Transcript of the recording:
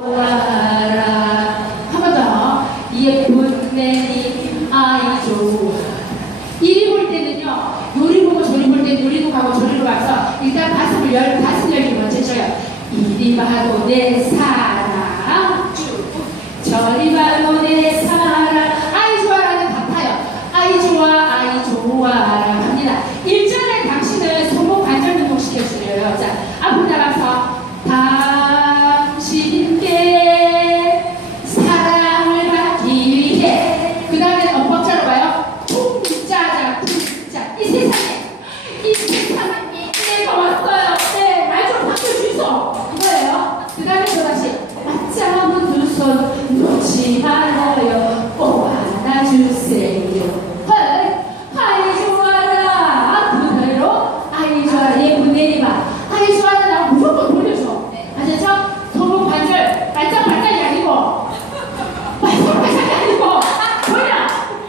와라. 한번 더. 예쁜 내님 아이 좋아 이리 볼 때는요 요리 보고 저리 볼 때는 요리로 가고 저리로 가서 일단 가슴을 열 가슴 열기 먼저 쳐요. 이리 봐도 내 사랑 쭉 저리 봐도 내 사랑. 아이 좋아라는 같아요. 아이 좋아 아이 좋아라 합니다. 일전에 당신은 손목 관절 운동 시켜주려요. 자 앞으로 나가서 당 세상에 이 세상에 내가 왔어요. 네 말좀 바꿔주소 그거예요. 그 다음에 또 다시 맞잡은 두손 놓지 말아